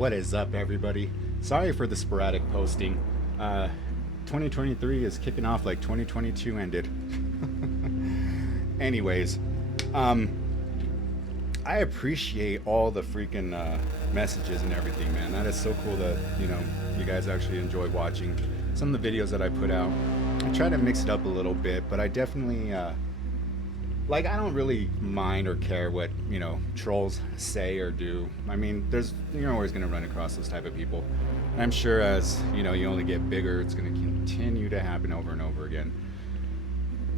What is up, everybody? Sorry for the sporadic posting. 2023 is kicking off like 2022 ended. Anyways, I appreciate all the freaking messages and everything, man. That is so cool that, you guys actually enjoy watching some of the videos that I put out. I try to mix it up a little bit, but I definitely, I don't really mind or care what, trolls say or do. I mean, you're always going to run across those type of people. I'm sure as, you only get bigger, it's going to continue to happen over and over again.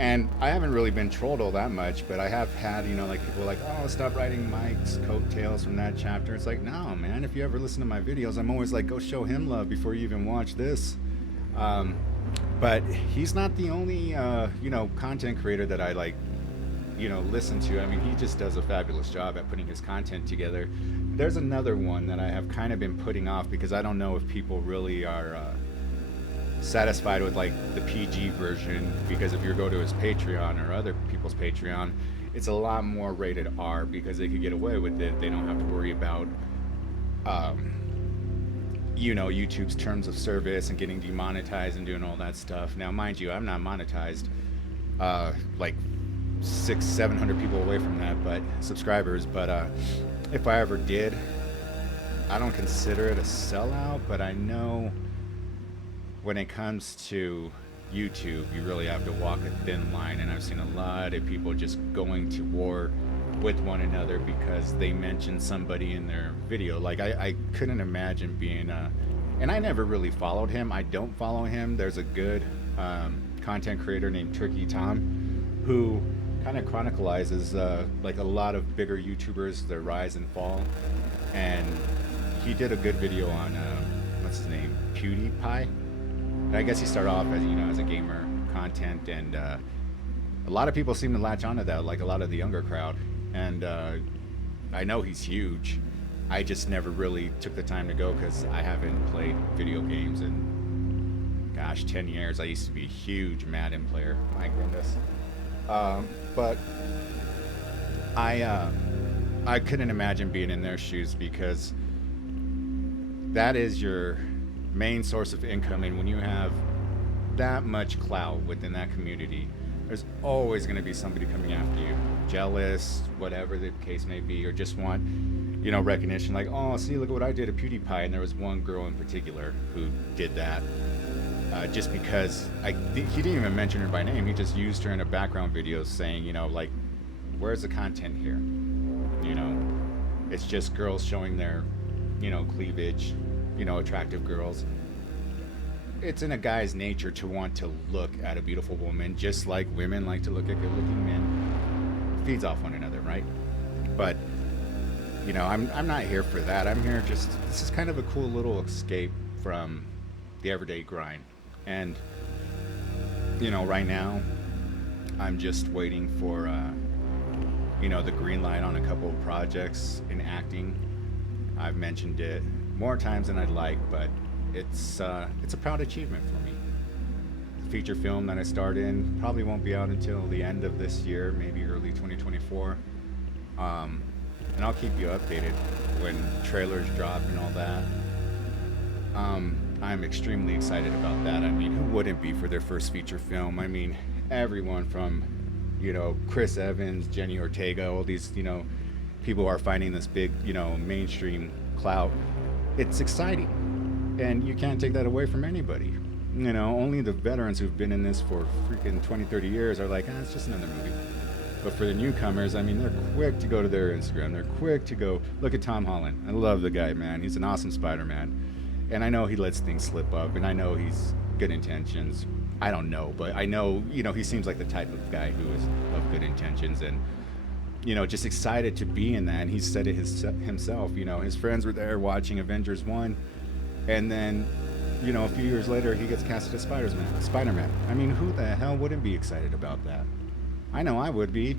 And I haven't really been trolled all that much, but I have had, people like, oh, stop writing Mike's coattails from that chapter. It's like, no, man, if you ever listen to my videos, I'm always like, go show him love before you even watch this. But he's not the only, content creator that I listen to. I mean, he just does a fabulous job at putting his content together. There's another one that I have kind of been putting off because I don't know if people really are satisfied with the PG version, because if you go to his Patreon or other people's Patreon, it's a lot more rated R because they could get away with it. They don't have to worry about YouTube's terms of service and getting demonetized and doing all that stuff. Now, mind you, I'm not monetized, 600-700 people away from that, but subscribers. But if I ever did, I don't consider it a sellout, but I know when it comes to YouTube, you really have to walk a thin line, and I've seen a lot of people just going to war with one another because they mentioned somebody in their video. I couldn't imagine being and I never really followed him. I don't follow him. There's a good content creator named Tricky Tom who kind of chronicles a lot of bigger YouTubers, their rise and fall, and he did a good video on what's his name, PewDiePie. And I guess he started off as a gamer content, and a lot of people seem to latch onto that, like a lot of the younger crowd. And I know he's huge. I just never really took the time to go because I haven't played video games in, 10 years. I used to be a huge Madden player. My goodness. But I couldn't imagine being in their shoes because that is your main source of income, and when you have that much clout within that community, there's always going to be somebody coming after you, jealous, whatever the case may be, or just want recognition, like, oh, see, look at what I did to PewDiePie. And there was one girl in particular who did that just because he didn't even mention her by name. He just used her in a background video saying, where's the content here? It's just girls showing their cleavage, attractive girls. It's in a guy's nature to want to look at a beautiful woman, just like women like to look at good-looking men. It feeds off one another, right? But I'm not here for that. I'm here this is kind of a cool little escape from the everyday grind. And right now I'm just waiting for the green light on a couple of projects in acting. I've mentioned it more times than I'd like, but it's a proud achievement for me. The feature film that I starred in probably won't be out until the end of this year, maybe early 2024. And I'll keep you updated when trailers drop and all that. I'm extremely excited about that. I mean, who wouldn't be for their first feature film? I mean, everyone from, Chris Evans, Jenny Ortega, all these, people are finding this big, mainstream clout. It's exciting, and you can't take that away from anybody. Only the veterans who've been in this for freaking 20-30 years are like, it's just another movie. But for the newcomers, I mean, they're quick to go to their Instagram. They're quick to go look at Tom Holland. I love the guy, man. He's an awesome Spider-Man, and I know he lets things slip up, and I know he's good intentions. I don't know, but I know, he seems like the type of guy who is of good intentions, and just excited to be in that. And he said it himself. His friends were there watching Avengers 1, and then, a few years later, he gets casted as Spider-Man. I mean, who the hell wouldn't be excited about that? I know I would be.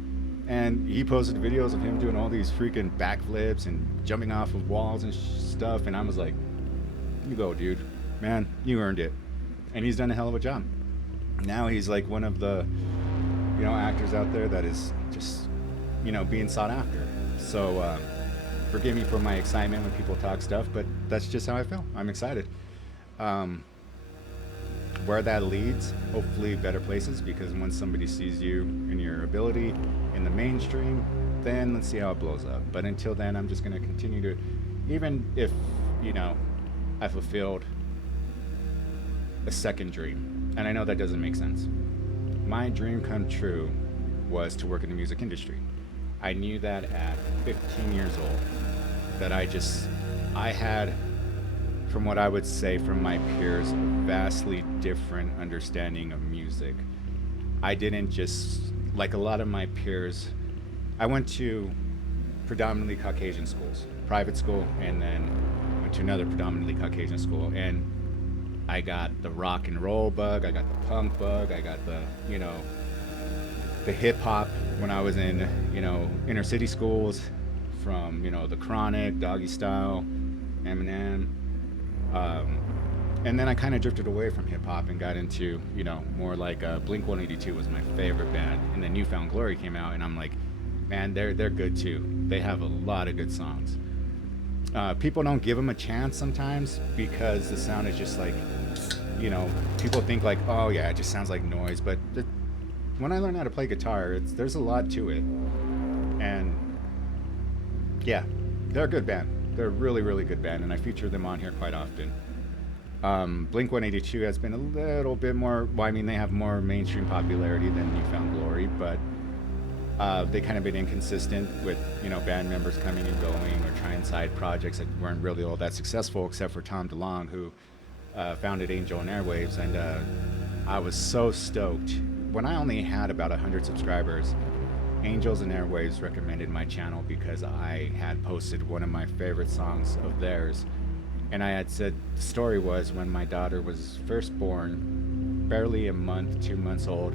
And he posted videos of him doing all these freaking backflips and jumping off of walls and stuff, and I was like, you go, dude. Man, you earned it. And he's done a hell of a job. Now he's like one of the, actors out there that is just, being sought after. So forgive me for my excitement when people talk stuff, but that's just how I feel. I'm excited. Where that leads, hopefully better places, because once somebody sees you and your ability in the mainstream, then let's see how it blows up. But until then, I'm just going to continue to, even if, you know, I fulfilled a second dream, and I know that doesn't make sense. My dream come true was to work in the music industry. I knew that at 15 years old, that I had, from what I would say from my peers, a vastly different understanding of music. I didn't just, like a lot of my peers, I went to predominantly Caucasian schools, private school, and then went to another predominantly Caucasian school. And I got the rock and roll bug, I got the punk bug, I got the, you know, the hip hop when I was in, you know, inner city schools, from, you know, the Chronic, Doggy Style, Eminem. And then I kind of drifted away from hip hop and got into, you know, more like Blink 182 was my favorite band. And then New Found Glory came out, and I'm like, man, they're good too. They have a lot of good songs. People don't give them a chance sometimes because the sound is just like, you know, people think like, oh yeah, it just sounds like noise. But when I learned how to play guitar, there's a lot to it. And yeah, they're a good band. They're a really, really good band, and I feature them on here quite often. Blink 182 has been a little bit more, well, I mean, they have more mainstream popularity than New Found Glory, but they kind of been inconsistent with, you know, band members coming and going or trying side projects that weren't really all that successful, except for Tom DeLonge, who founded Angel and Airwaves. And I was so stoked. When I only had about 100 subscribers, Angels and Airwaves recommended my channel because I had posted one of my favorite songs of theirs. And I had said, the story was when my daughter was first born, barely a month, 2 months old,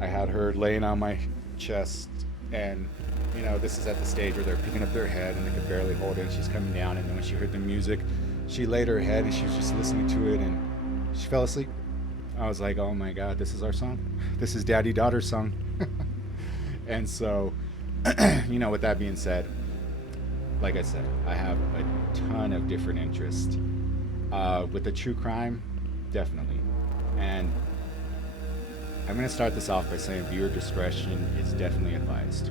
I had her laying on my chest, and, you know, this is at the stage where they're picking up their head and they could barely hold it, and she's coming down, and then when she heard the music, she laid her head and she was just listening to it, and she fell asleep. I was like, oh my God, this is our song. This is daddy-daughter's song. And so, you know, with that being said, like I said, I have a ton of different interests. With the true crime, definitely. And I'm going to start this off by saying viewer discretion is definitely advised.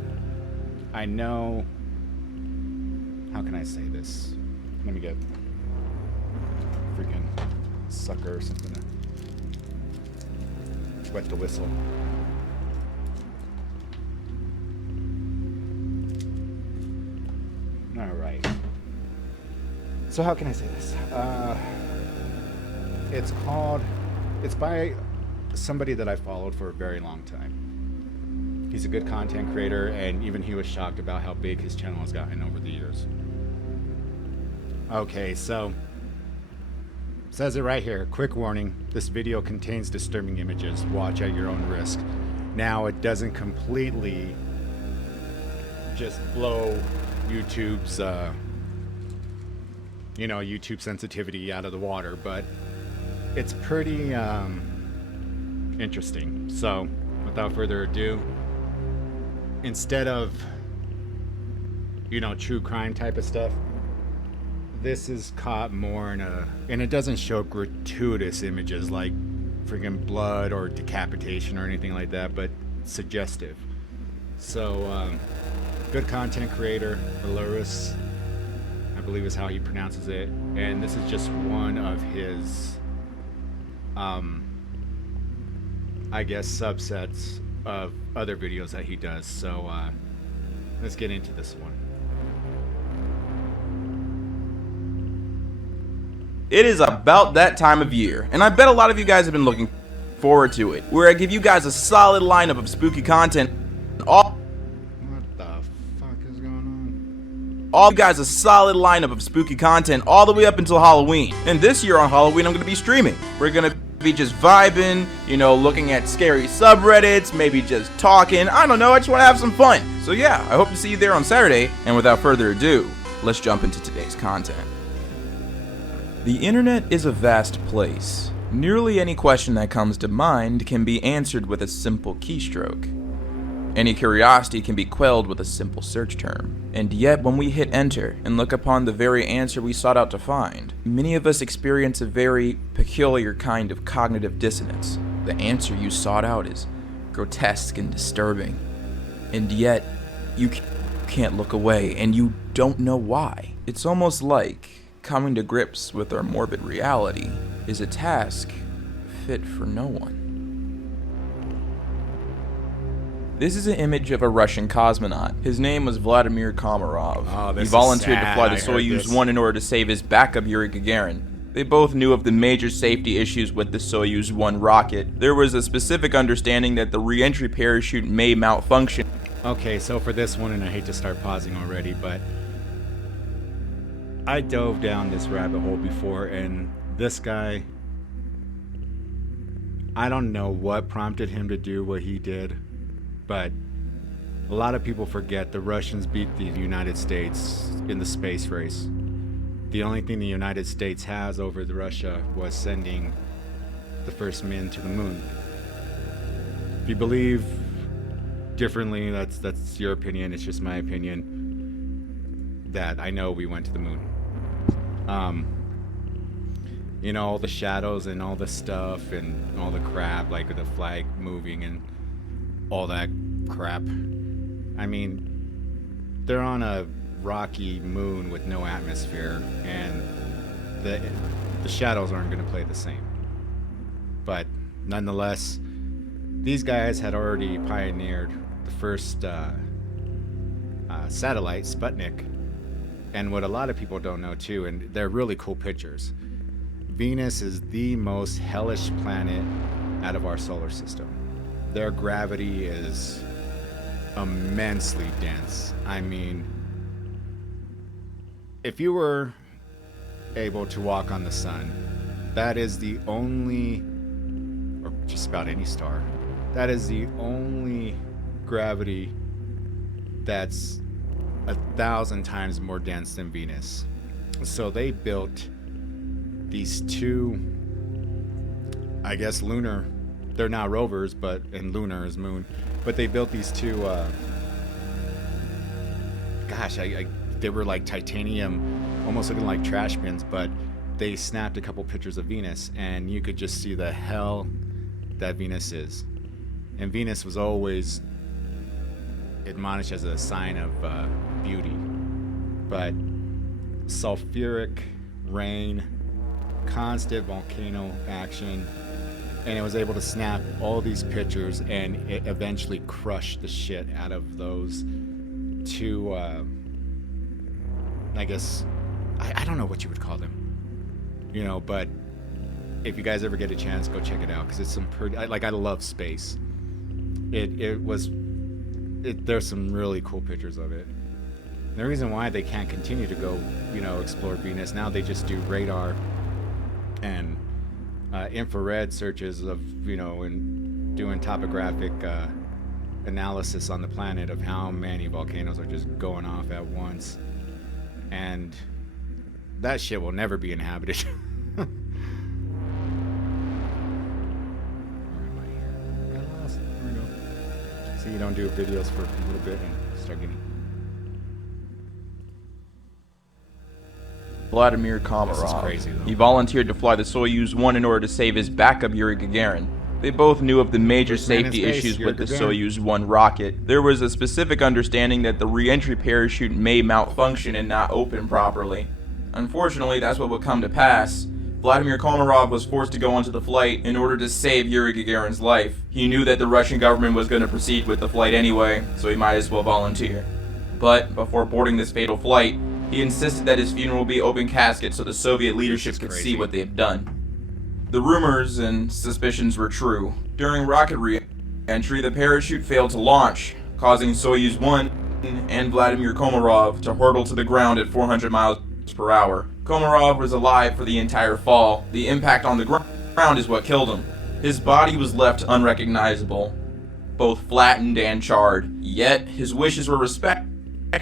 I know, how can I say this? Let me get a freaking sucker or something to wet the whistle. All right. So how can I say this? It's by somebody that I followed for a very long time. He's a good content creator, and even he was shocked about how big his channel has gotten over the years. Okay, so says it right here. Quick warning, this video contains disturbing images. Watch at your own risk. Now, it doesn't completely just blow YouTube's YouTube sensitivity out of the water, but it's pretty interesting. So without further ado, instead of, you know, true crime type of stuff, this is caught more in and it doesn't show gratuitous images like freaking blood or decapitation or anything like that, but suggestive. So good content creator, AILURUS, I believe is how he pronounces it, and this is just one of his I guess subsets of other videos that he does. So let's get into this one. It is about that time of year, and I bet a lot of you guys have been looking forward to it, where I give you guys a solid lineup of spooky content all you guys a solid lineup of spooky content all the way up until Halloween. And this year on Halloween, I'm going to be streaming. We're going to be just vibing, you know, looking at scary subreddits, maybe just talking. I don't know, I just want to have some fun. So yeah, I hope to see you there on Saturday. And without further ado, let's jump into today's content. The internet is a vast place. Nearly any question that comes to mind can be answered with a simple keystroke. Any curiosity can be quelled with a simple search term. And yet, when we hit enter and look upon the very answer we sought out to find, many of us experience a very peculiar kind of cognitive dissonance. The answer you sought out is grotesque and disturbing. And yet, you can't look away, and you don't know why. It's almost like coming to grips with our morbid reality is a task fit for no one. This is an image of a Russian cosmonaut. His name was Vladimir Komarov. He volunteered to fly the Soyuz 1 in order to save his backup Yuri Gagarin. They both knew of the major safety issues with the Soyuz 1 rocket. There was a specific understanding that the re-entry parachute may malfunction. Okay, so for this one, and I hate to start pausing already, but I dove down this rabbit hole before, and this guy, I don't know what prompted him to do what he did, but a lot of people forget the Russians beat the United States in the space race. The only thing the United States has over the Russia was sending the first men to the moon. If you believe differently, that's your opinion. It's just my opinion that I know we went to the moon. You know, all the shadows and all the stuff and all the crap, like the flag moving and all that crap. I mean, they're on a rocky moon with no atmosphere, and the shadows aren't going to play the same. But nonetheless, these guys had already pioneered the first satellite, Sputnik. And what a lot of people don't know too, and they're really cool pictures, Venus is the most hellish planet out of our solar system. Their gravity is immensely dense. I mean, if you were able to walk on the sun, that is the only, or just about any star, that is the only gravity that's 1,000 times more dense than Venus. So they built these two, I guess lunar, they're now rovers, but, and lunar is moon, but they built these two, they were like titanium, almost looking like trash bins, but they snapped a couple pictures of Venus, and you could just see the hell that Venus is. And Venus was always admonished as a sign of beauty, but sulfuric rain, constant volcano action, and it was able to snap all these pictures, and it eventually crushed the shit out of those two, I guess, I don't know what you would call them, you know, but if you guys ever get a chance, go check it out, because it's some pretty, I love space. There's some really cool pictures of it. And the reason why they can't continue to go, you know, explore Venus, now they just do radar and infrared searches of, you know, and doing topographic analysis on the planet of how many volcanoes are just going off at once. And that shit will never be inhabited. Where am I here? Got lost. There we go. So you don't do videos for a little bit and start getting... Vladimir This is Komarov. crazy, though. He volunteered to fly the Soyuz 1 in order to save his backup Yuri Gagarin. They both knew of the major First man in safety space, issues Yuri with the Gagarin. Soyuz 1 rocket. There was a specific understanding that the re-entry parachute may malfunction and not open properly. Unfortunately, that's what would come to pass. Vladimir Komarov was forced to go onto the flight in order to save Yuri Gagarin's life. He knew that the Russian government was going to proceed with the flight anyway, so he might as well volunteer. But before boarding this fatal flight, he insisted that his funeral be open casket so the Soviet leadership could see what they had done. The rumors and suspicions were true. During rocket re-entry, the parachute failed to launch, causing Soyuz 1 and Vladimir Komarov to hurtle to the ground at 400 miles per hour. Komarov was alive for the entire fall. The impact on the ground is what killed him. His body was left unrecognizable, both flattened and charred. Yet, his wishes were respected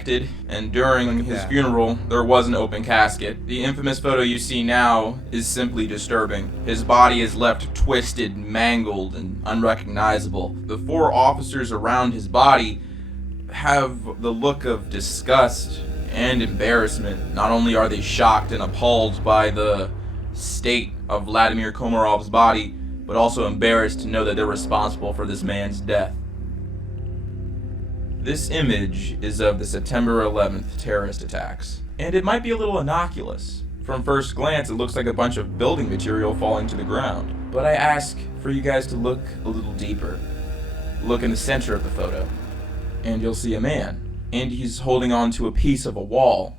respected, and during his funeral, there was an open casket. The infamous photo you see now is simply disturbing. His body is left twisted, mangled, and unrecognizable. The 4 officers around his body have the look of disgust and embarrassment. Not only are they shocked and appalled by the state of Vladimir Komarov's body, but also embarrassed to know that they're responsible for this man's death. This image is of the September 11th terrorist attacks, and it might be a little innocuous. From first glance, it looks like a bunch of building material falling to the ground. But I ask for you guys to look a little deeper. Look in the center of the photo, and you'll see a man, and he's holding on to a piece of a wall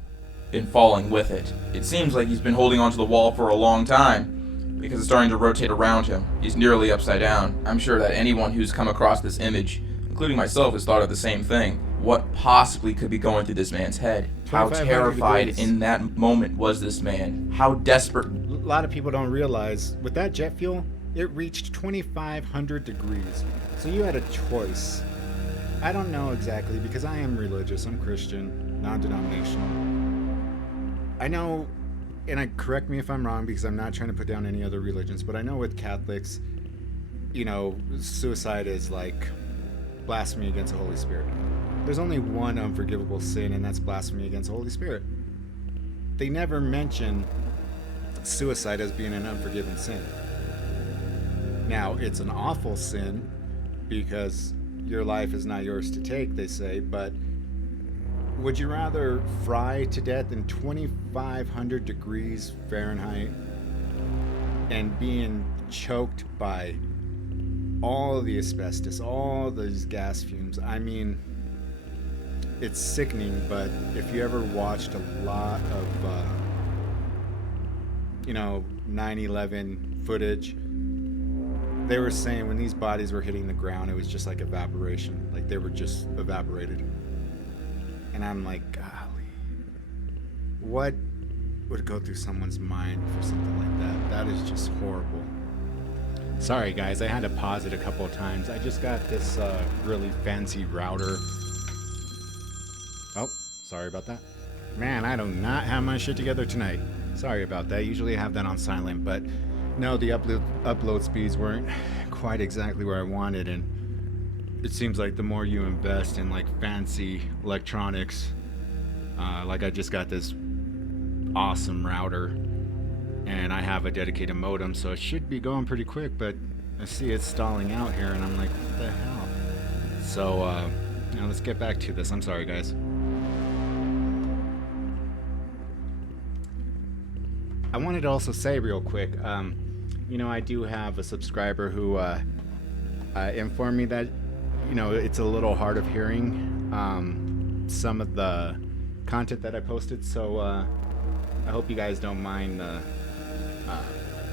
and falling with it. It seems like he's been holding onto the wall for a long time, because it's starting to rotate around him. He's nearly upside down. I'm sure that anyone who's come across this image, including myself, has thought of the same thing. What possibly could be going through this man's head? How terrified in that moment was this man? How desperate? A lot of people don't realize, with that jet fuel, it reached 2,500 degrees. So you had a choice. I don't know exactly, because I am religious. I'm Christian, non-denominational. I know, and correct me if I'm wrong, because I'm not trying to put down any other religions, but I know with Catholics, you know, suicide is like blasphemy against the Holy Spirit. There's only one unforgivable sin, and that's blasphemy against the Holy Spirit. They never mention suicide as being an unforgiven sin. Now, it's an awful sin because your life is not yours to take, they say, but would you rather fry to death in 2,500 degrees Fahrenheit and being choked by all the asbestos, all those gas fumes? I mean, it's sickening, but if you ever watched a lot of, 9/11 footage, they were saying when these bodies were hitting the ground, it was just like evaporation. Like they were just evaporated. And I'm like, golly, what would go through someone's mind for something like that? That is just horrible. Sorry guys, I had to pause it a couple of times. I just got this really fancy router. Oh, sorry about that. Man, I do not have my shit together tonight. Sorry about that. Usually I have that on silent, but no, the upload speeds weren't quite exactly where I wanted, and it seems like the more you invest in like fancy electronics, like I just got this awesome router, and I have a dedicated modem, so it should be going pretty quick, but I see it's stalling out here, and I'm like, what the hell? So, now let's get back to this. I'm sorry, guys. I wanted to also say real quick, I do have a subscriber who informed me that, it's a little hard of hearing some of the content that I posted, so I hope you guys don't mind the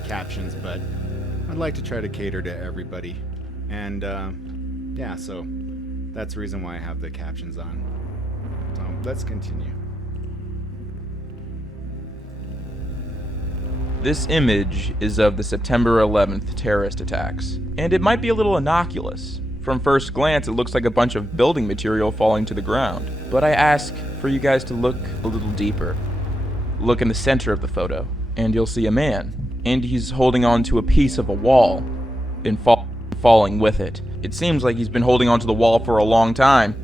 captions, but I'd like to try to cater to everybody. And so that's the reason why I have the captions on. So let's continue. This image is of the September 11th terrorist attacks, and it might be a little innocuous. From first glance, it looks like a bunch of building material falling to the ground. But I ask for you guys to look a little deeper. Look in the center of the photo, and you'll see a man, and he's holding on to a piece of a wall and falling with it. It seems like he's been holding onto the wall for a long time,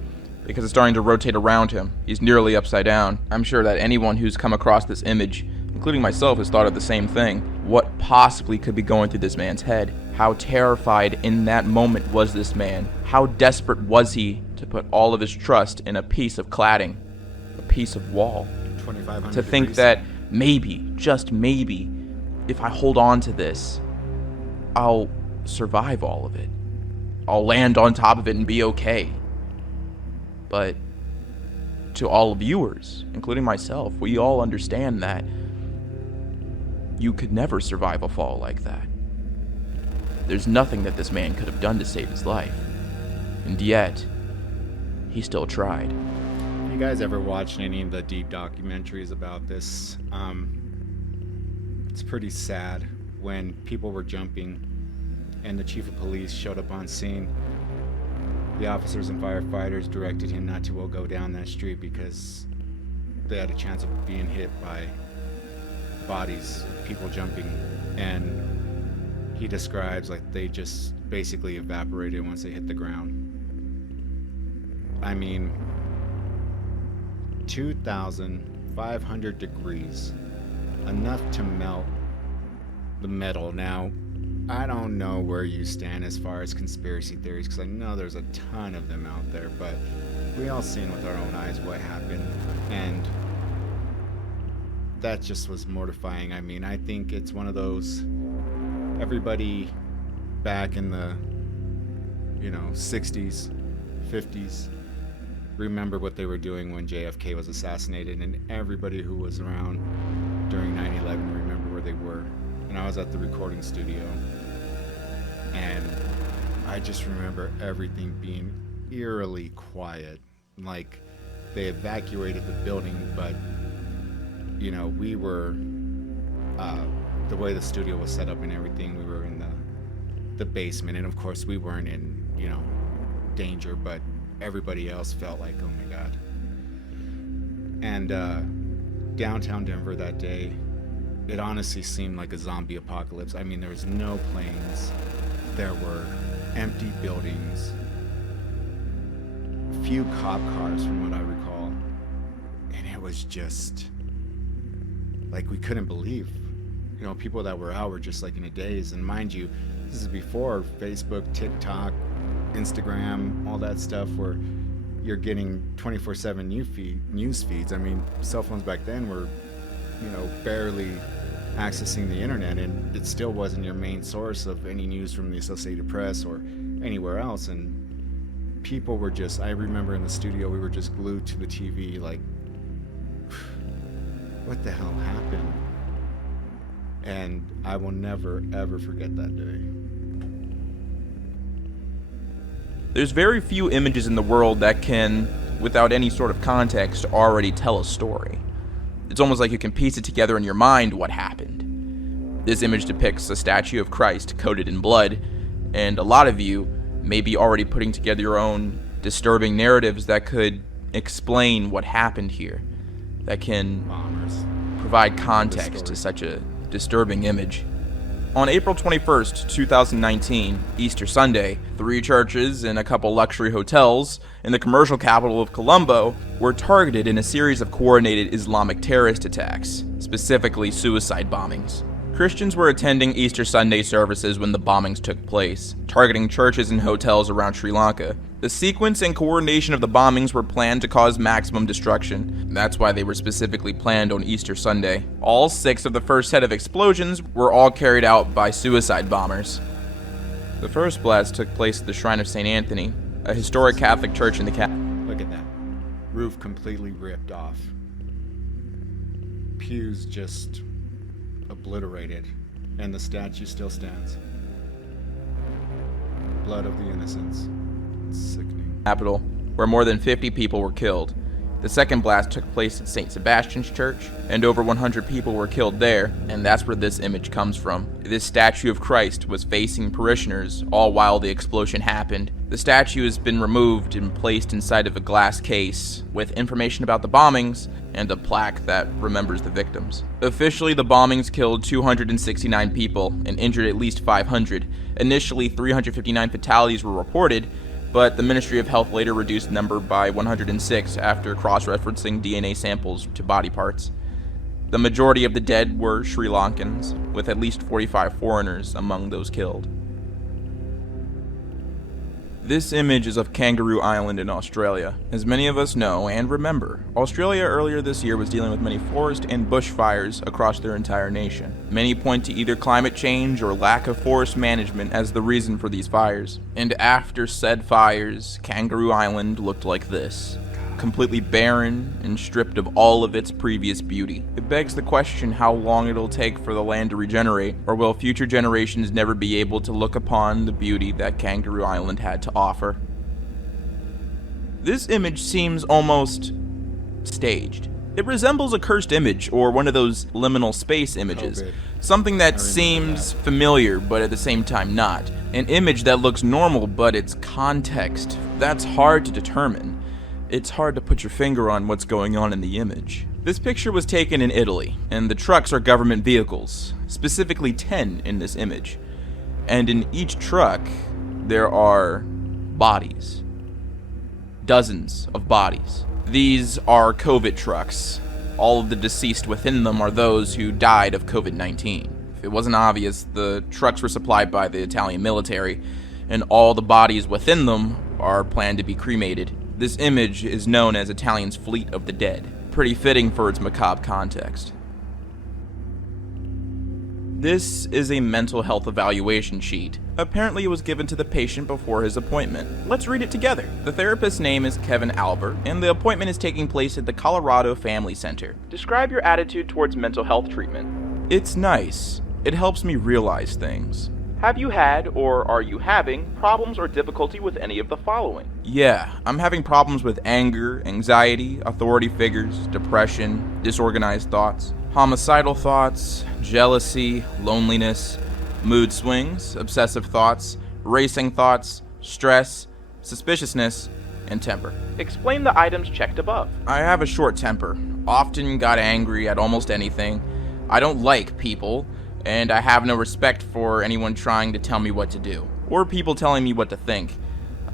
because it's starting to rotate around him. He's nearly upside down. I'm sure that anyone who's come across this image, including myself, has thought of the same thing. What possibly could be going through this man's head? How terrified in that moment was this man? How desperate was he to put all of his trust in a piece of cladding, a piece of wall? 2,500 To think degrees. that maybe, just maybe, if I hold on to this, I'll survive all of it. I'll land on top of it and be okay. But to all viewers, including myself, we all understand that you could never survive a fall like that. There's nothing that this man could have done to save his life. And yet, he still tried. If you guys ever watched any of the deep documentaries about this, it's pretty sad when people were jumping and the chief of police showed up on scene. The officers and firefighters directed him not to go down that street because they had a chance of being hit by bodies, people jumping, and he describes like they just basically evaporated once they hit the ground. I mean, 2,500 degrees, enough to melt the metal. Now, I don't know where you stand as far as conspiracy theories, because I know there's a ton of them out there, but we all seen with our own eyes what happened, and that just was mortifying. I mean, I think it's one of those, everybody back in the 60s, 50s remember what they were doing when JFK was assassinated, and everybody who was around during 9/11 remember where they were. And I was at the recording studio, and I just remember everything being eerily quiet. Like, they evacuated the building, but we were the way the studio was set up and everything, we were in the basement, and of course we weren't in danger, but everybody else felt like, oh my god. And downtown Denver that day, it honestly seemed like a zombie apocalypse. I mean, there was no planes, there were empty buildings, few cop cars from what I recall, and it was just like we couldn't believe. People that were out were just like in a daze. And mind you, this is before Facebook, TikTok, Instagram, all that stuff, where you're getting 24/7 news feeds. I mean, cell phones back then were barely accessing the internet, and it still wasn't your main source of any news from the Associated Press or anywhere else. And people were just, I remember in the studio, we were just glued to the TV like, what the hell happened? And I will never ever forget that day. There's very few images in the world that can, without any sort of context, already tell a story. It's almost like you can piece it together in your mind what happened. This image depicts a statue of Christ coated in blood, and a lot of you may be already putting together your own disturbing narratives that could explain what happened here, that can Bombers. Provide context to such a disturbing image. On April 21st, 2019, Easter Sunday, 3 churches and a couple luxury hotels in the commercial capital of Colombo were targeted in a series of coordinated Islamic terrorist attacks, specifically suicide bombings. Christians were attending Easter Sunday services when the bombings took place, targeting churches and hotels around Sri Lanka. The sequence and coordination of the bombings were planned to cause maximum destruction. That's why they were specifically planned on Easter Sunday. All 6 of the first set of explosions were all carried out by suicide bombers. The first blast took place at the Shrine of St. Anthony, a historic Catholic church in the capital. Look at that. Roof completely ripped off. Pews just obliterated, and the statue still stands. Blood of the innocents. It's sickening. Capital, where more than 50 people were killed. The second blast took place at St. Sebastian's Church, and over 100 people were killed there, and that's where this image comes from. This statue of Christ was facing parishioners all while the explosion happened. The statue has been removed and placed inside of a glass case with information about the bombings and a plaque that remembers the victims. Officially, the bombings killed 269 people and injured at least 500. Initially, 359 fatalities were reported, but the Ministry of Health later reduced the number by 106 after cross-referencing DNA samples to body parts. The majority of the dead were Sri Lankans, with at least 45 foreigners among those killed. This image is of Kangaroo Island in Australia. As many of us know and remember, Australia earlier this year was dealing with many forest and bushfires across their entire nation. Many point to either climate change or lack of forest management as the reason for these fires. And after said fires, Kangaroo Island looked like this. Completely barren and stripped of all of its previous beauty. It begs the question how long it'll take for the land to regenerate, or will future generations never be able to look upon the beauty that Kangaroo Island had to offer. This image seems almost staged. It resembles a cursed image, or one of those liminal space images. COVID. Something that I remember seems that. familiar, but at the same time not. An image that looks normal, but its context, that's hard to determine. It's hard to put your finger on what's going on in the image. This picture was taken in Italy, and the trucks are government vehicles, specifically 10 in this image. And in each truck, there are bodies. Dozens of bodies. These are COVID trucks. All of the deceased within them are those who died of COVID-19. If it wasn't obvious, the trucks were supplied by the Italian military, and all the bodies within them are planned to be cremated. This image is known as Italian's Fleet of the Dead. Pretty fitting for its macabre context. This is a mental health evaluation sheet. Apparently it was given to the patient before his appointment. Let's read it together. The therapist's name is Kevin Albert, and the appointment is taking place at the Colorado Family Center. Describe your attitude towards mental health treatment. It's nice. It helps me realize things. Have you had, or are you having, problems or difficulty with any of the following? Yeah, I'm having problems with anger, anxiety, authority figures, depression, disorganized thoughts, homicidal thoughts, jealousy, loneliness, mood swings, obsessive thoughts, racing thoughts, stress, suspiciousness, and temper. Explain the items checked above. I have a short temper, often got angry at almost anything. I don't like people, and I have no respect for anyone trying to tell me what to do, or people telling me what to think.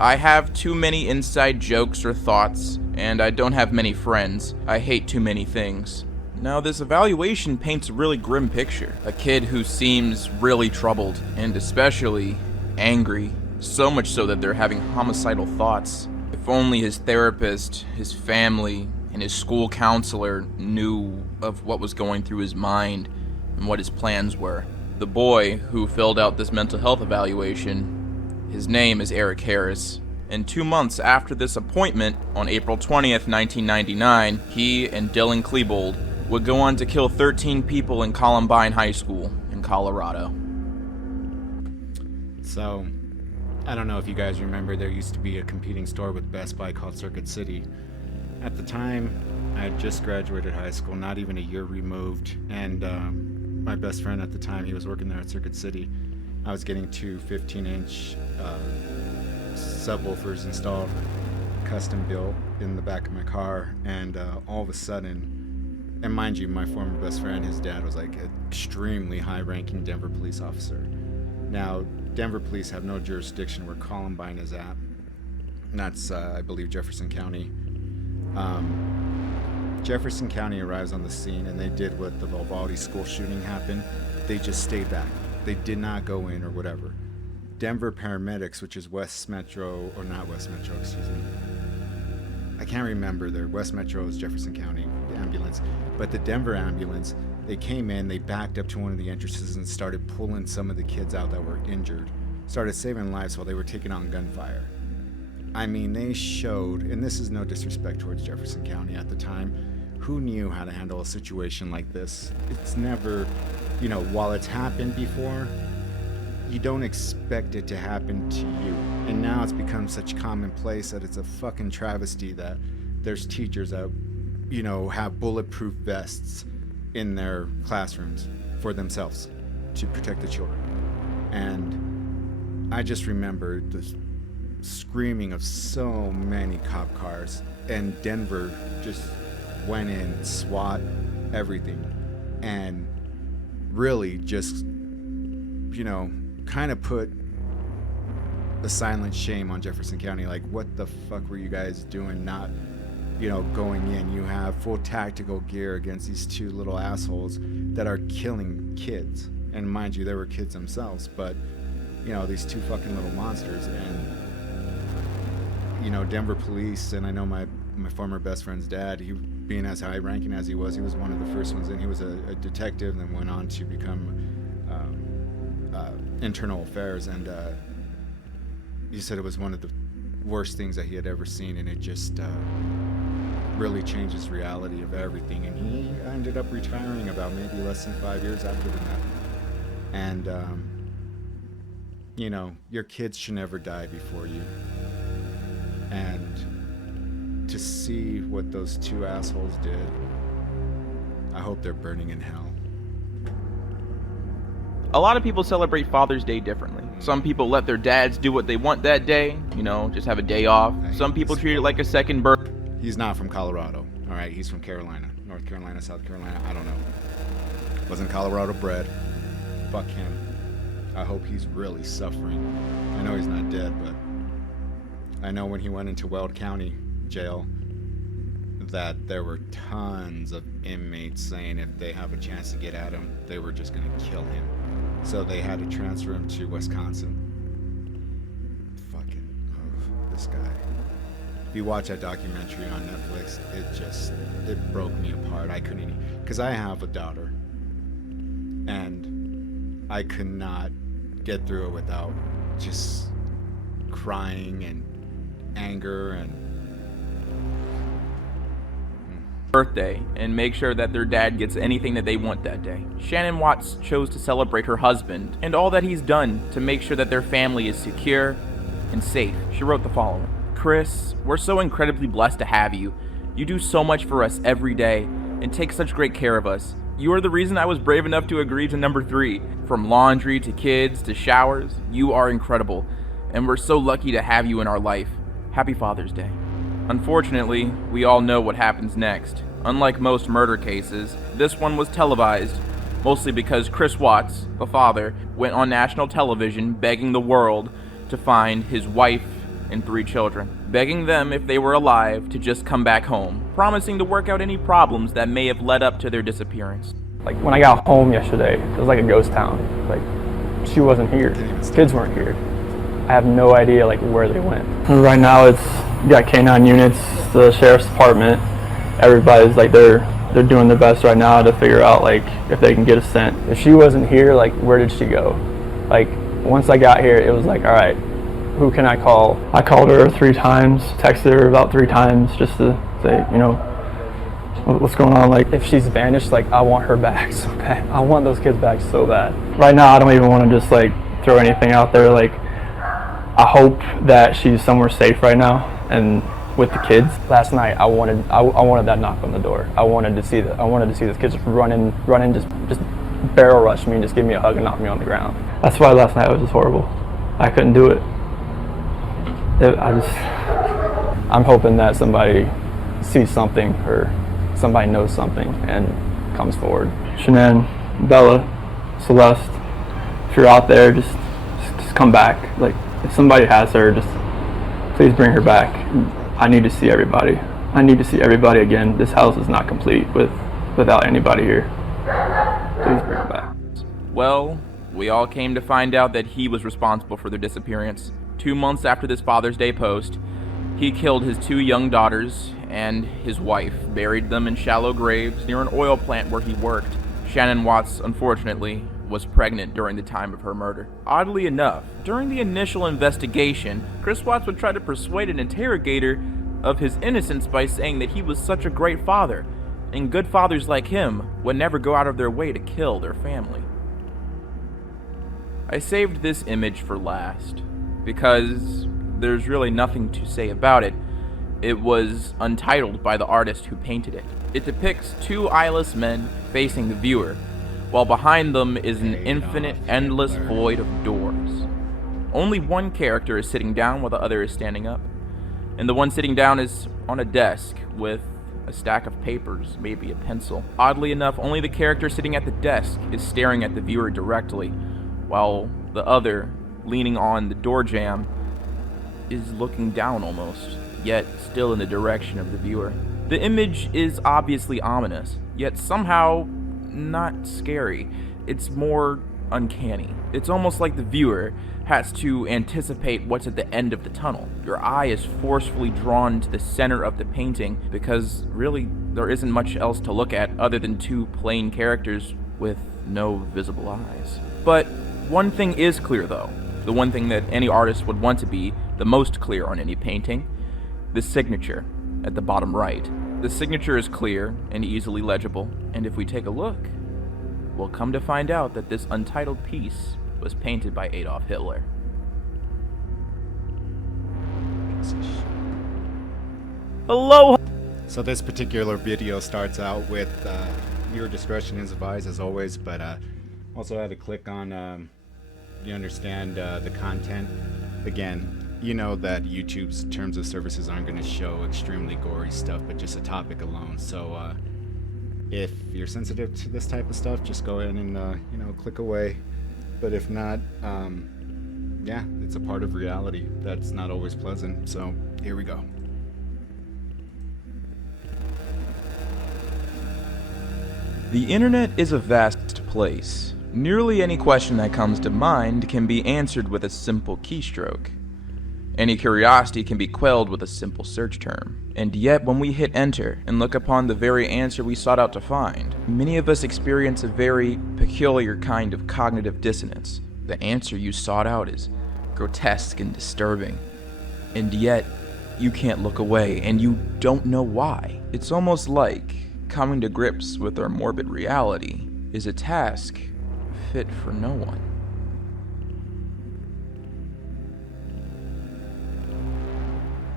I have too many inside jokes or thoughts, and I don't have many friends. I hate too many things. Now, this evaluation paints a really grim picture. A kid who seems really troubled, and especially angry, so much so that they're having homicidal thoughts. If only his therapist, his family, and his school counselor knew of what was going through his mind and what his plans were. The boy who filled out this mental health evaluation, his name is Eric Harris. And 2 months after this appointment, on April 20th, 1999, he and Dylan Klebold would go on to kill 13 people in Columbine High School in Colorado. So, I don't know if you guys remember, there used to be a competing store with Best Buy called Circuit City. At the time, I had just graduated high school, not even a year removed, and my best friend at the time, he was working there at Circuit City. I was getting two 15-inch subwoofers installed, custom built in the back of my car, and all of a sudden, and mind you, my former best friend, his dad was like an extremely high-ranking Denver police officer. Now, Denver police have no jurisdiction where Columbine is at. And that's, I believe, Jefferson County. Jefferson County arrives on the scene, and they did what the Uvalde school shooting happened. They just stayed back. They did not go in or whatever. Denver paramedics, which is West Metro, or not West Metro, excuse me. I can't remember. Their West Metro is Jefferson County ambulance. But the Denver ambulance, they came in, they backed up to one of the entrances and started pulling some of the kids out that were injured. Started saving lives while they were taking on gunfire. I mean, they showed, and this is no disrespect towards Jefferson County at the time, who knew how to handle a situation like this? It's never, you know, while it's happened before, you don't expect it to happen to you. And now it's become such commonplace that it's a fucking travesty that there's teachers that, you know, have bulletproof vests in their classrooms for themselves to protect the children. And I just remember the screaming of so many cop cars, and Denver just went in, SWAT, everything, and really just, you know, kind of put a silent shame on Jefferson County. Like, what the fuck were you guys doing not, you know, going in? You have full tactical gear against these two little assholes that are killing kids. And mind you, they were kids themselves, but, you know, these two fucking little monsters. And, you know, Denver police, and I know my former best friend's dad, he being as high ranking as he was one of the first ones in. He was a detective and then went on to become internal affairs, and he said it was one of the worst things that he had ever seen, and it just really changed his reality of everything. And he ended up retiring about maybe less than 5 years after that. And you know, your kids should never die before you. And to see what those two assholes did I hope they're burning in hell. A lot of people celebrate Father's Day differently. Some people let their dads do what they want that day, just have a day off. Some people treat it like a second birth. He's not from Colorado, all right? He's from Carolina. North Carolina, South Carolina, I don't know. Wasn't Colorado bred. Fuck him. I hope he's really suffering. I know he's not dead, but I know when he went into Weld County Jail that there were tons of inmates saying if they have a chance to get at him, they were just gonna kill him. So they had to transfer him to Wisconsin. Fucking, this guy. If you watch that documentary on Netflix, it broke me apart. I couldn't, because I have a daughter, and I could not get through it without just crying and anger and birthday and make sure that their dad gets anything that they want that day. Shannon Watts chose to celebrate her husband and all that he's done to make sure that their family is secure and safe. She wrote the following: Chris, we're so incredibly blessed to have you. You do so much for us every day and take such great care of us. You are the reason I was brave enough to agree to number 3. From laundry to kids to showers, you are incredible, and we're so lucky to have you in our life. Happy Father's Day. Unfortunately, we all know what happens next. Unlike most murder cases, this one was televised, mostly because Chris Watts, the father, went on national television begging the world to find his wife and 3 children, begging them if they were alive to just come back home, promising to work out any problems that may have led up to their disappearance. Like when I got home yesterday, it was like a ghost town. Like she wasn't here, kids weren't here. I have no idea like where they went. Right now you got K9 units, the sheriff's department. Everybody's like they're doing their best right now to figure out like if they can get a scent. If she wasn't here, like where did she go? Like once I got here, it was like, all right, who can I call? I called her 3 times, texted her about 3 times just to say, what's going on? Like if she's vanished, like I want her back so bad. I want those kids back so bad. Right now, I don't even want to just like throw anything out there. Like I hope that she's somewhere safe right now and with the kids. Last night, I wanted that knock on the door. I wanted to see those kids running, just barrel rush me and just give me a hug and knock me on the ground. That's why last night was just horrible. I couldn't do it. I'm hoping that somebody sees something or somebody knows something and comes forward. Shanann, Bella, Celeste, if you're out there, just come back. Like if somebody has her, just please bring her back. I need to see everybody. I need to see everybody again. This house is not complete without anybody here. Please bring her back. Well, we all came to find out that he was responsible for their disappearance. 2 months after this Father's Day post, he killed his 2 young daughters and his wife, buried them in shallow graves near an oil plant where he worked. Shannon Watts, unfortunately, was pregnant during the time of her murder. Oddly enough, during the initial investigation, Chris Watts would try to persuade an interrogator of his innocence by saying that he was such a great father, and good fathers like him would never go out of their way to kill their family. I saved this image for last, because there's really nothing to say about it. It was untitled by the artist who painted it. It depicts 2 eyeless men facing the viewer, while behind them is an infinite, endless void of doors. Only one character is sitting down while the other is standing up, and the one sitting down is on a desk with a stack of papers, maybe a pencil. Oddly enough, only the character sitting at the desk is staring at the viewer directly, while the other, leaning on the door jamb, is looking down almost, yet still in the direction of the viewer. The image is obviously ominous, yet somehow not scary. It's more uncanny. It's almost like the viewer has to anticipate what's at the end of the tunnel. Your eye is forcefully drawn to the center of the painting because really there isn't much else to look at other than 2 plain characters with no visible eyes. But one thing is clear though, the one thing that any artist would want to be the most clear on any painting: the signature at the bottom right. The signature is clear and easily legible, and if we take a look, we'll come to find out that this untitled piece was painted by Adolf Hitler. Hello! So this particular video starts out with your discretion is advised as always, but also had to click on, you understand the content. Again, you know that YouTube's terms of services aren't going to show extremely gory stuff, but just a topic alone. So if you're sensitive to this type of stuff, just go ahead and, click away. But if not, yeah, it's a part of reality that's not always pleasant. So here we go. The internet is a vast place. Nearly any question that comes to mind can be answered with a simple keystroke. Any curiosity can be quelled with a simple search term. And yet, when we hit enter and look upon the very answer we sought out to find, many of us experience a very peculiar kind of cognitive dissonance. The answer you sought out is grotesque and disturbing. And yet, you can't look away, and you don't know why. It's almost like coming to grips with our morbid reality is a task fit for no one.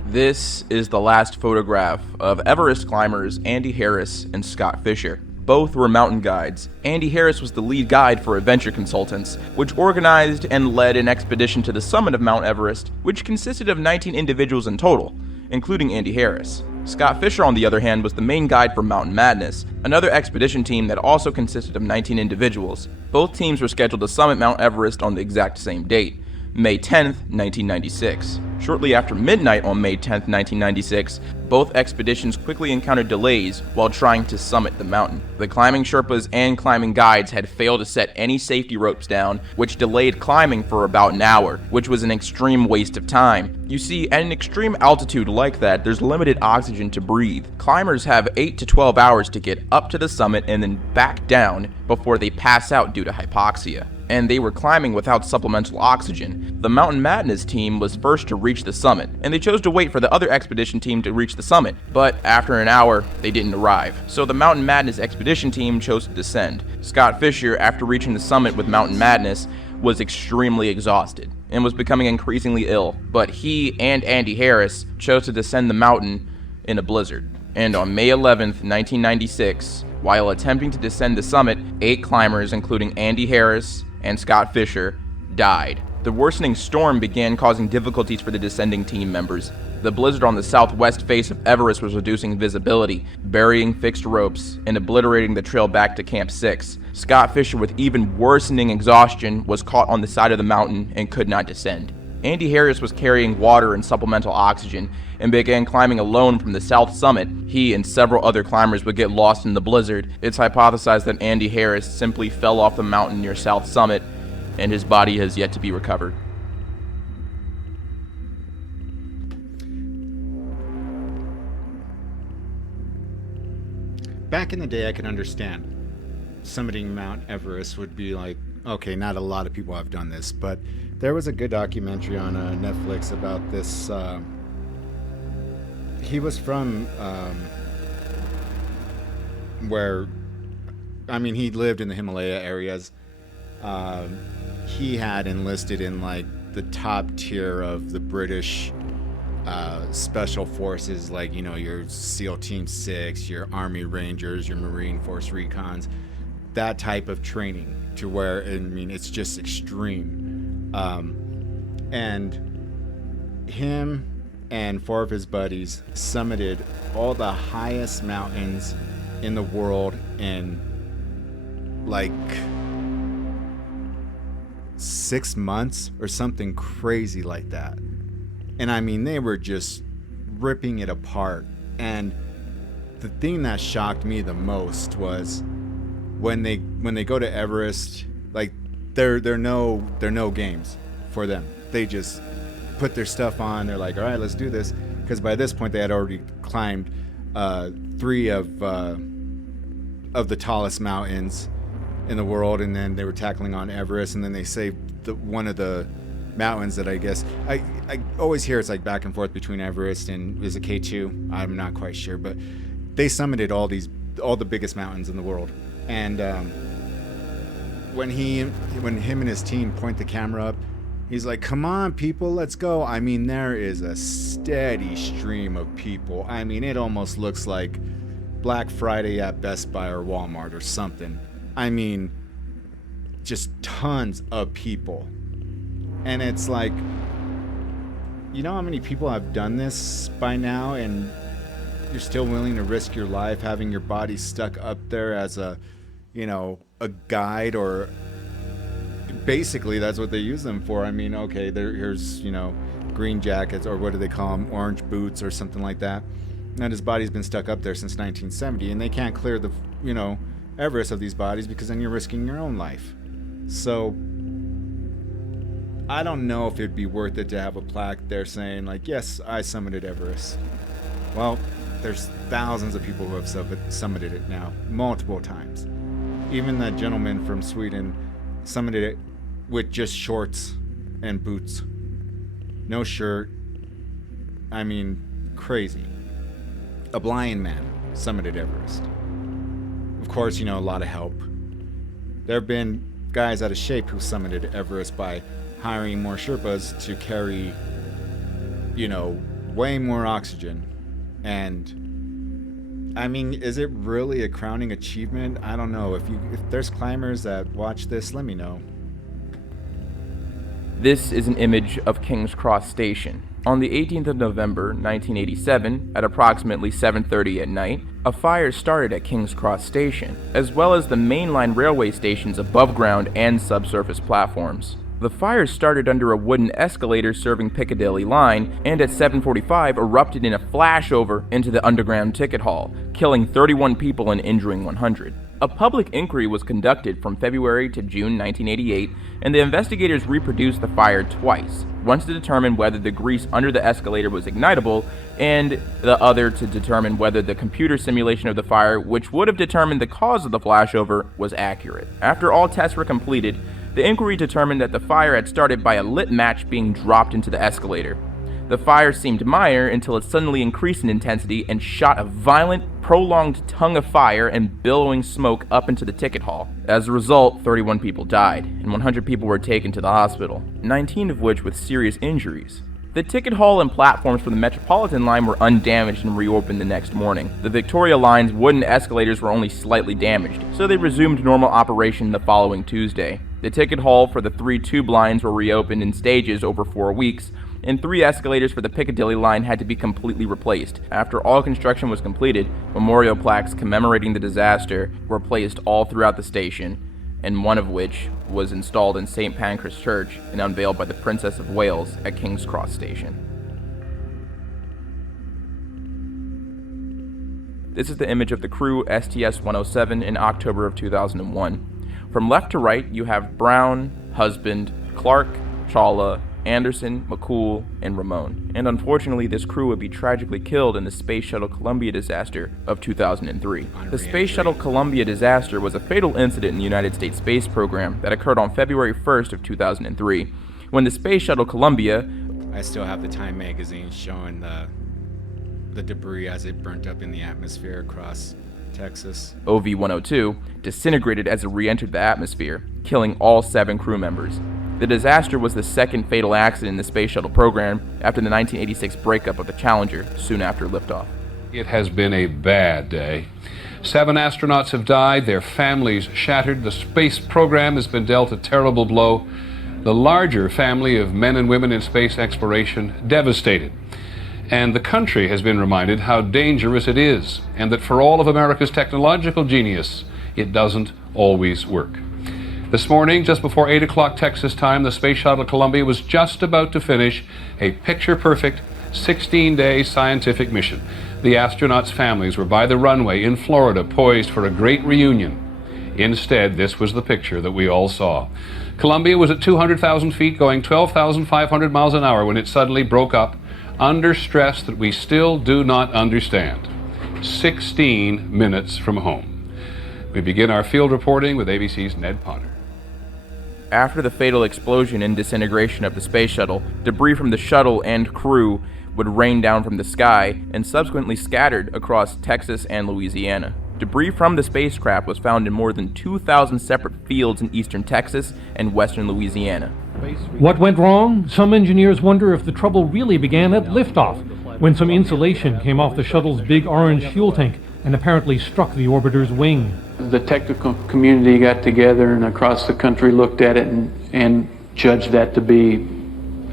This is the last photograph of Everest climbers Andy Harris and Scott Fisher. Both were mountain guides. Andy Harris was the lead guide for Adventure Consultants, which organized and led an expedition to the summit of Mount Everest, which consisted of 19 individuals in total, including Andy Harris. Scott Fisher, on the other hand, was the main guide for Mountain Madness, another expedition team that also consisted of 19 individuals. Both teams were scheduled to summit Mount Everest on the exact same date, May 10th, 1996. Shortly after midnight on May 10th, 1996, both expeditions quickly encountered delays while trying to summit the mountain. The climbing Sherpas and climbing guides had failed to set any safety ropes down, which delayed climbing for about an hour, which was an extreme waste of time. You see, at an extreme altitude like that, there's limited oxygen to breathe. Climbers have 8 to 12 hours to get up to the summit and then back down before they pass out due to hypoxia. And they were climbing without supplemental oxygen. The Mountain Madness team was first to reach the summit, and they chose to wait for the other expedition team to reach the summit, but after an hour, they didn't arrive. So the Mountain Madness expedition team chose to descend. Scott Fisher, after reaching the summit with Mountain Madness, was extremely exhausted and was becoming increasingly ill, but he and Andy Harris chose to descend the mountain in a blizzard. And on May 11th, 1996, while attempting to descend the summit, 8 climbers, including Andy Harris and Scott Fisher, died. The worsening storm began causing difficulties for the descending team members. The blizzard on the southwest face of Everest was reducing visibility, burying fixed ropes, and obliterating the trail back to Camp 6. Scott Fisher, with even worsening exhaustion, was caught on the side of the mountain and could not descend. Andy Harris was carrying water and supplemental oxygen and began climbing alone from the south summit. He and several other climbers would get lost in the blizzard. It's hypothesized that Andy Harris simply fell off the mountain near South Summit, and his body has yet to be recovered. Back in the day, I could understand summiting Mount Everest would be like, okay, not a lot of people have done this, but there was a good documentary on Netflix about this. He was from where, I mean, he lived in the Himalaya areas. He had enlisted in like the top tier of the British special forces, like, you know, your SEAL Team 6, your Army Rangers, your Marine Force Recons, that type of training, to where, I mean, it's just extreme. And him and 4 of his buddies summited all the highest mountains in the world in like 6 months or something crazy like that. And I mean, they were just ripping it apart. And the thing that shocked me the most was when they go to Everest, like they're no games for them. They just put their stuff on. They're like, all right, let's do this. Because by this point, they had already climbed 3 of the tallest mountains in the world, and then they were tackling on Everest, and then they saved one of the mountains that I guess I always hear it's like back and forth between Everest and, is it K2? I'm not quite sure, but they summited all the biggest mountains in the world. And when him and his team point the camera up, he's like, come on, people, let's go. I mean, there is a steady stream of people. I mean, it almost looks like Black Friday at Best Buy or Walmart or something. I mean, just tons of people. And it's like, you know how many people have done this by now, and you're still willing to risk your life having your body stuck up there as a guide, or basically that's what they use them for. I mean, okay, here's, green jackets, or what do they call them, orange boots or something like that. And his body's been stuck up there since 1970, and they can't clear the, Everest of these bodies, because then you're risking your own life. So I don't know if it'd be worth it to have a plaque there saying, like, yes, I summited Everest. Well, there's thousands of people who have summited it now, multiple times. Even that gentleman from Sweden summited it with just shorts and boots. No shirt. I mean, crazy. A blind man summited Everest. Of course, a lot of help. There have been guys out of shape who summited Everest by hiring more Sherpas to carry, way more oxygen. And I mean, is it really a crowning achievement? I don't know. If there's climbers that watch this, let me know. This is an image of King's Cross Station. On the 18th of November, 1987, at approximately 7:30 at night, a fire started at King's Cross Station, as well as the mainline railway station's above ground and subsurface platforms. The fire started under a wooden escalator serving Piccadilly line, and at 7:45 erupted in a flashover into the underground ticket hall, killing 31 people and injuring 100. A public inquiry was conducted from February to June 1988, and the investigators reproduced the fire twice, once to determine whether the grease under the escalator was ignitable, and the other to determine whether the computer simulation of the fire, which would have determined the cause of the flashover, was accurate. After all tests were completed, the inquiry determined that the fire had started by a lit match being dropped into the escalator. The fire seemed minor until it suddenly increased in intensity and shot a violent, prolonged tongue of fire and billowing smoke up into the ticket hall. As a result, 31 people died, and 100 people were taken to the hospital, 19 of which with serious injuries. The ticket hall and platforms for the Metropolitan line were undamaged and reopened the next morning. The Victoria line's wooden escalators were only slightly damaged, so they resumed normal operation the following Tuesday. The ticket hall for the 3 tube lines were reopened in stages over 4 weeks, and 3 escalators for the Piccadilly line had to be completely replaced. After all construction was completed, memorial plaques commemorating the disaster were placed all throughout the station, and one of which was installed in St. Pancras Church and unveiled by the Princess of Wales at King's Cross Station. This is the image of the crew STS-107 in October of 2001. From left to right, you have Brown, Husband, Clark, Chawla, Anderson, McCool, and Ramon. And unfortunately, this crew would be tragically killed in the Space Shuttle Columbia disaster of 2003. The Space Shuttle Columbia disaster was a fatal incident in the United States space program that occurred on February 1st of 2003, when the Space Shuttle Columbia... I still have the Time magazine showing the debris as it burnt up in the atmosphere across Texas. OV-102 disintegrated as it re-entered the atmosphere, killing all 7 crew members. The disaster was the second fatal accident in the Space Shuttle program after the 1986 breakup of the Challenger soon after liftoff. It has been a bad day. 7 astronauts have died, their families shattered. The space program has been dealt a terrible blow. The larger family of men and women in space exploration devastated. And the country has been reminded how dangerous it is, and that for all of America's technological genius, it doesn't always work. This morning, just before 8 o'clock Texas time, the Space Shuttle Columbia was just about to finish a picture-perfect 16-day scientific mission. The astronauts' families were by the runway in Florida, poised for a great reunion. Instead, this was the picture that we all saw. Columbia was at 200,000 feet, going 12,500 miles an hour when it suddenly broke up under stress that we still do not understand. 16 minutes from home. We begin our field reporting with ABC's Ned Potter. After the fatal explosion and disintegration of the space shuttle, debris from the shuttle and crew would rain down from the sky and subsequently scattered across Texas and Louisiana. Debris from the spacecraft was found in more than 2,000 separate fields in eastern Texas and western Louisiana. What went wrong? Some engineers wonder if the trouble really began at liftoff, when some insulation came off the shuttle's big orange fuel tank, and apparently struck the orbiter's wing. The technical community got together and across the country looked at it and judged that to be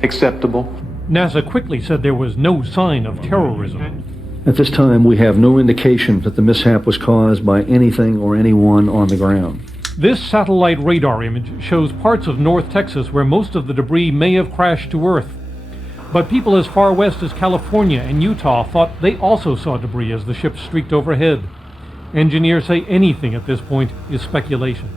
acceptable. NASA quickly said there was no sign of terrorism. At this time, we have no indication that the mishap was caused by anything or anyone on the ground. This satellite radar image shows parts of North Texas where most of the debris may have crashed to Earth. But people as far west as California and Utah thought they also saw debris as the ship streaked overhead. Engineers say anything at this point is speculation.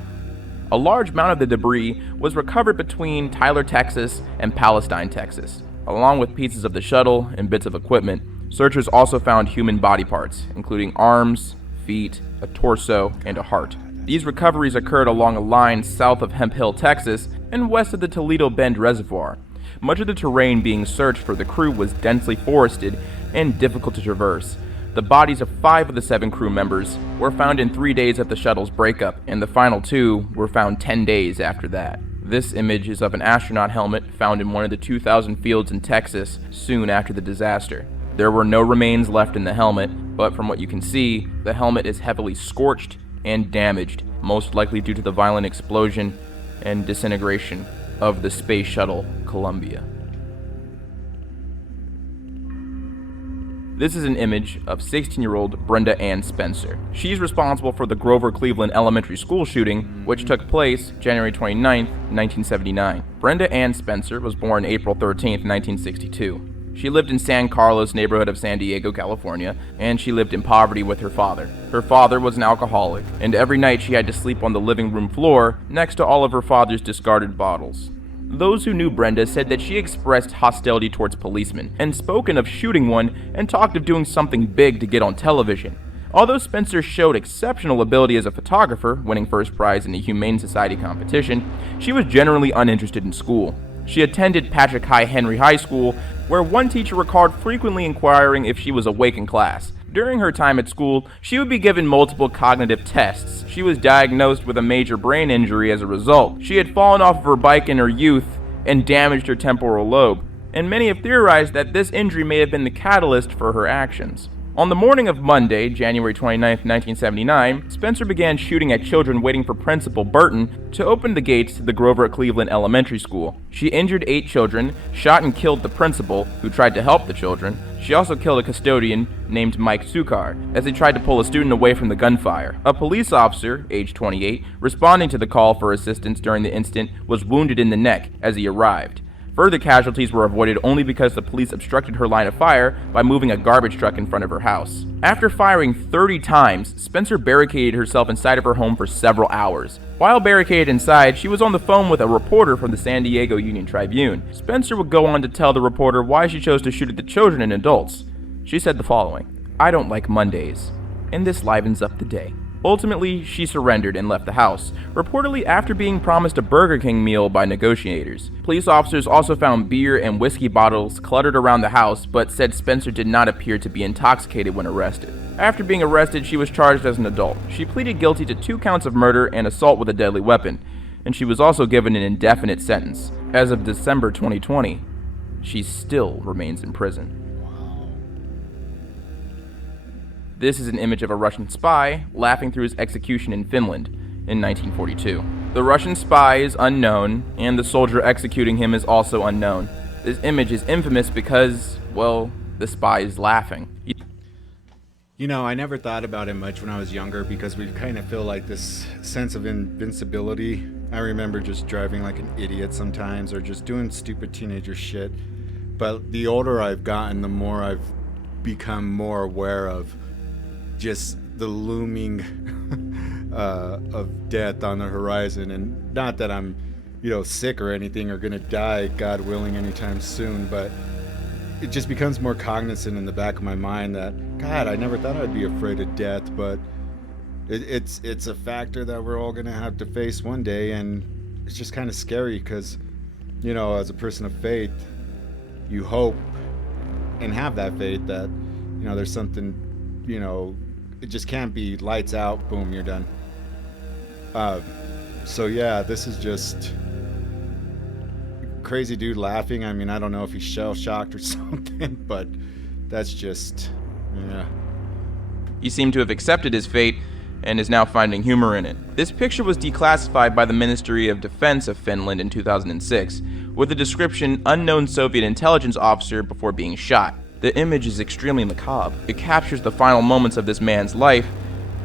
A large amount of the debris was recovered between Tyler, Texas and Palestine, Texas. Along with pieces of the shuttle and bits of equipment, searchers also found human body parts, including arms, feet, a torso, and a heart. These recoveries occurred along a line south of Hemp Hill, Texas, and west of the Toledo Bend Reservoir. Much of the terrain being searched for the crew was densely forested and difficult to traverse. The bodies of 5 of the 7 crew members were found in 3 days of the shuttle's breakup, and the final 2 were found 10 days after that. This image is of an astronaut helmet found in one of the 2,000 fields in Texas soon after the disaster. There were no remains left in the helmet, but from what you can see, the helmet is heavily scorched and damaged, most likely due to the violent explosion and disintegration of the space shuttle Columbia. This is an image of 16-year-old Brenda Ann Spencer. She's responsible for the Grover Cleveland Elementary School shooting, which took place January 29, 1979. Brenda Ann Spencer was born April 13, 1962. She lived in San Carlos neighborhood of San Diego, California, and she lived in poverty with her father. Her father was an alcoholic, and every night she had to sleep on the living room floor next to all of her father's discarded bottles. Those who knew Brenda said that she expressed hostility towards policemen and spoken of shooting one and talked of doing something big to get on television. Although Spencer showed exceptional ability as a photographer, winning first prize in a Humane Society competition, she was generally uninterested in school. She attended Patrick Henry High School, where one teacher recalled frequently inquiring if she was awake in class. During her time at school, she would be given multiple cognitive tests. She was diagnosed with a major brain injury as a result. She had fallen off of her bike in her youth and damaged her temporal lobe, and many have theorized that this injury may have been the catalyst for her actions. On the morning of Monday, January 29, 1979, Spencer began shooting at children waiting for Principal Burton to open the gates to the Grover Cleveland Elementary School. She injured 8 children, shot and killed the principal, who tried to help the children. She also killed a custodian named Mike Sukar as he tried to pull a student away from the gunfire. A police officer, age 28, responding to the call for assistance during the incident, was wounded in the neck as he arrived. Further casualties were avoided only because the police obstructed her line of fire by moving a garbage truck in front of her house. After firing 30 times, Spencer barricaded herself inside of her home for several hours. While barricaded inside, she was on the phone with a reporter from the San Diego Union Tribune. Spencer would go on to tell the reporter why she chose to shoot at the children and adults. She said the following: "I don't like Mondays, and this livens up the day." Ultimately, she surrendered and left the house, reportedly after being promised a Burger King meal by negotiators. Police officers also found beer and whiskey bottles cluttered around the house, but said Spencer did not appear to be intoxicated when arrested. After being arrested, she was charged as an adult. She pleaded guilty to 2 counts of murder and assault with a deadly weapon, and she was also given an indefinite sentence. As of December 2020, she still remains in prison. This is an image of a Russian spy laughing through his execution in Finland in 1942. The Russian spy is unknown, and the soldier executing him is also unknown. This image is infamous because, well, the spy is laughing. You know, I never thought about it much when I was younger because we kind of feel like this sense of invincibility. I remember just driving like an idiot sometimes or just doing stupid teenager shit. But the older I've gotten, the more I've become more aware of just the looming of death on the horizon. And not that I'm, sick or anything or gonna die, God willing, anytime soon, but it just becomes more cognizant in the back of my mind that, God, I never thought I'd be afraid of death, but it's a factor that we're all gonna have to face one day, and it's just kind of scary because, as a person of faith, you hope and have that faith that, there's something, it just can't be lights out, boom, you're done. So yeah, this is just crazy dude laughing. I mean, I don't know if he's shell shocked or something, but that's just, yeah. He seemed to have accepted his fate and is now finding humor in it. This picture was declassified by the Ministry of Defense of Finland in 2006, with the description "unknown Soviet intelligence officer before being shot." The image is extremely macabre. It captures the final moments of this man's life,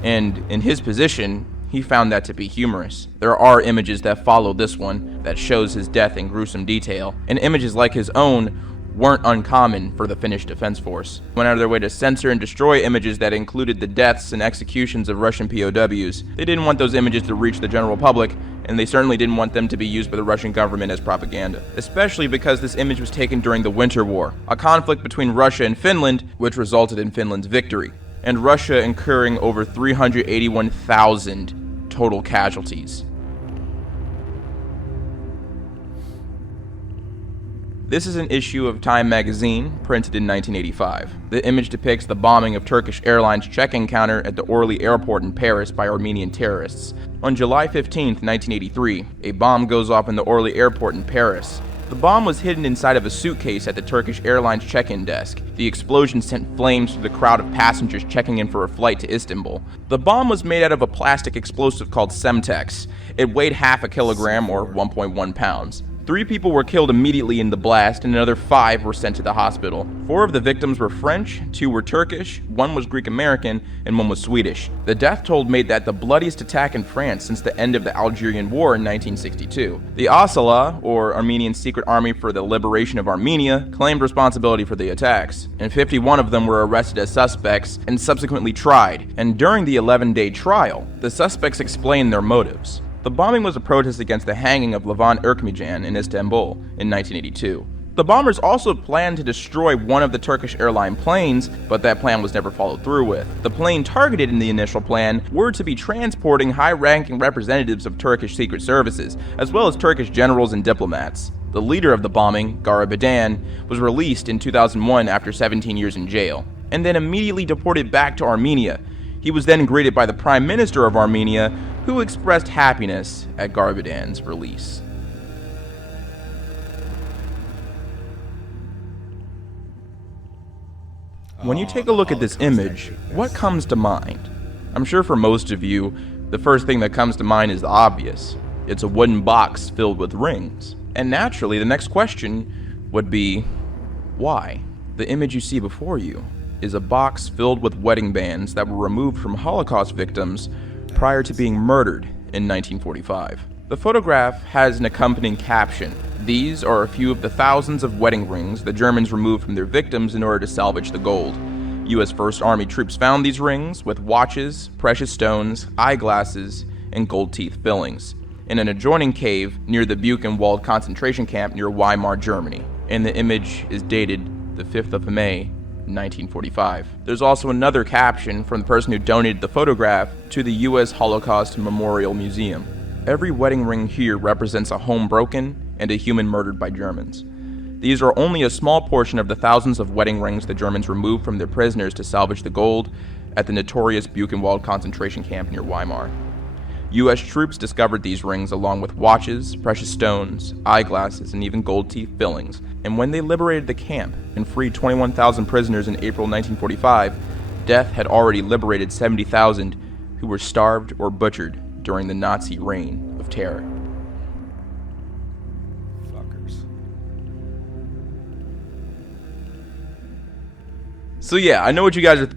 and in his position, he found that to be humorous. There are images that follow this one that shows his death in gruesome detail, and images like his own weren't uncommon for the Finnish Defense Force. Went out of their way to censor and destroy images that included the deaths and executions of Russian POWs. They didn't want those images to reach the general public, and they certainly didn't want them to be used by the Russian government as propaganda. Especially because this image was taken during the Winter War, a conflict between Russia and Finland, which resulted in Finland's victory, and Russia incurring over 381,000 total casualties. This is an issue of Time magazine, printed in 1985. The image depicts the bombing of Turkish Airlines check-in counter at the Orly airport in Paris by Armenian terrorists. On July 15, 1983, a bomb goes off in the Orly airport in Paris. The bomb was hidden inside of a suitcase at the Turkish Airlines check-in desk. The explosion sent flames through the crowd of passengers checking in for a flight to Istanbul. The bomb was made out of a plastic explosive called Semtex. It weighed half a kilogram or 1.1 pounds. 3 people were killed immediately in the blast, and another 5 were sent to the hospital. 4 of the victims were French, 2 were Turkish, 1 was Greek American, and 1 was Swedish. The death toll made that the bloodiest attack in France since the end of the Algerian War in 1962. The Asala, or Armenian Secret Army for the Liberation of Armenia, claimed responsibility for the attacks, and 51 of them were arrested as suspects and subsequently tried. And during the 11-day trial, the suspects explained their motives. The bombing was a protest against the hanging of Levan Erkmijan in Istanbul in 1982. The bombers also planned to destroy one of the Turkish airline planes, but that plan was never followed through with. The plane targeted in the initial plan were to be transporting high-ranking representatives of Turkish secret services, as well as Turkish generals and diplomats. The leader of the bombing, Garabadan, was released in 2001 after 17 years in jail, and then immediately deported back to Armenia. He was then greeted by the Prime Minister of Armenia, who expressed happiness at Garabadan's release. When you take a look at this image, what comes to mind? I'm sure for most of you, the first thing that comes to mind is the obvious. It's a wooden box filled with rings. And naturally, the next question would be, why? The image you see before you is a box filled with wedding bands that were removed from Holocaust victims prior to being murdered in 1945. The photograph has an accompanying caption. These are a few of the thousands of wedding rings the Germans removed from their victims in order to salvage the gold. U.S. First Army troops found these rings with watches, precious stones, eyeglasses, and gold teeth fillings in an adjoining cave near the Buchenwald concentration camp near Weimar, Germany. And the image is dated the 5th of May, 1945. There's also another caption from the person who donated the photograph to the U.S. Holocaust Memorial Museum. Every wedding ring here represents a home broken and a human murdered by Germans. These are only a small portion of the thousands of wedding rings the Germans removed from their prisoners to salvage the gold at the notorious Buchenwald concentration camp near Weimar. U.S. troops discovered these rings along with watches, precious stones, eyeglasses, and even gold teeth fillings. And when they liberated the camp and freed 21,000 prisoners in April 1945, death had already liberated 70,000 who were starved or butchered during the Nazi reign of terror. Fuckers. So yeah, I know what you guys are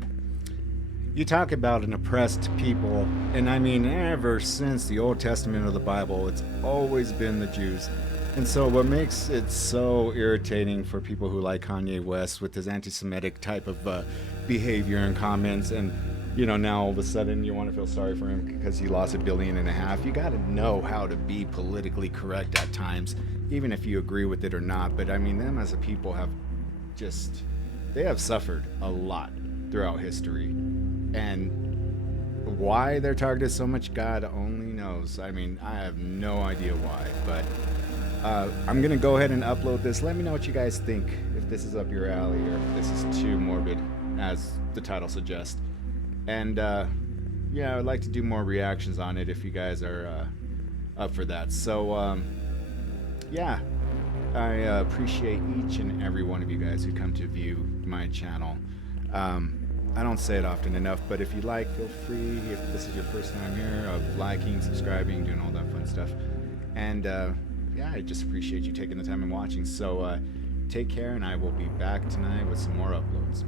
You talk about an oppressed people, and I mean, ever since the Old Testament of the Bible, it's always been the Jews. And so what makes it so irritating for people who like Kanye West with his anti-Semitic type of behavior and comments, and you know, now all of a sudden you want to feel sorry for him because he lost $1.5 billion. You got to know how to be politically correct at times, even if you agree with it or not. But I mean, them as a people have just, they have suffered a lot throughout history. And why they're targeted so much, God only knows. I mean, I have no idea why, but I'm going to go ahead and upload this. Let me know what you guys think, if this is up your alley or if this is too morbid, as the title suggests. And yeah, I'd like to do more reactions on it if you guys are up for that. So yeah, I appreciate each and every one of you guys who come to view my channel. I don't say it often enough, but if you like, feel free, if this is your first time here, of liking, subscribing, doing all that fun stuff. And yeah, I just appreciate you taking the time and watching. So take care, and I will be back tonight with some more uploads.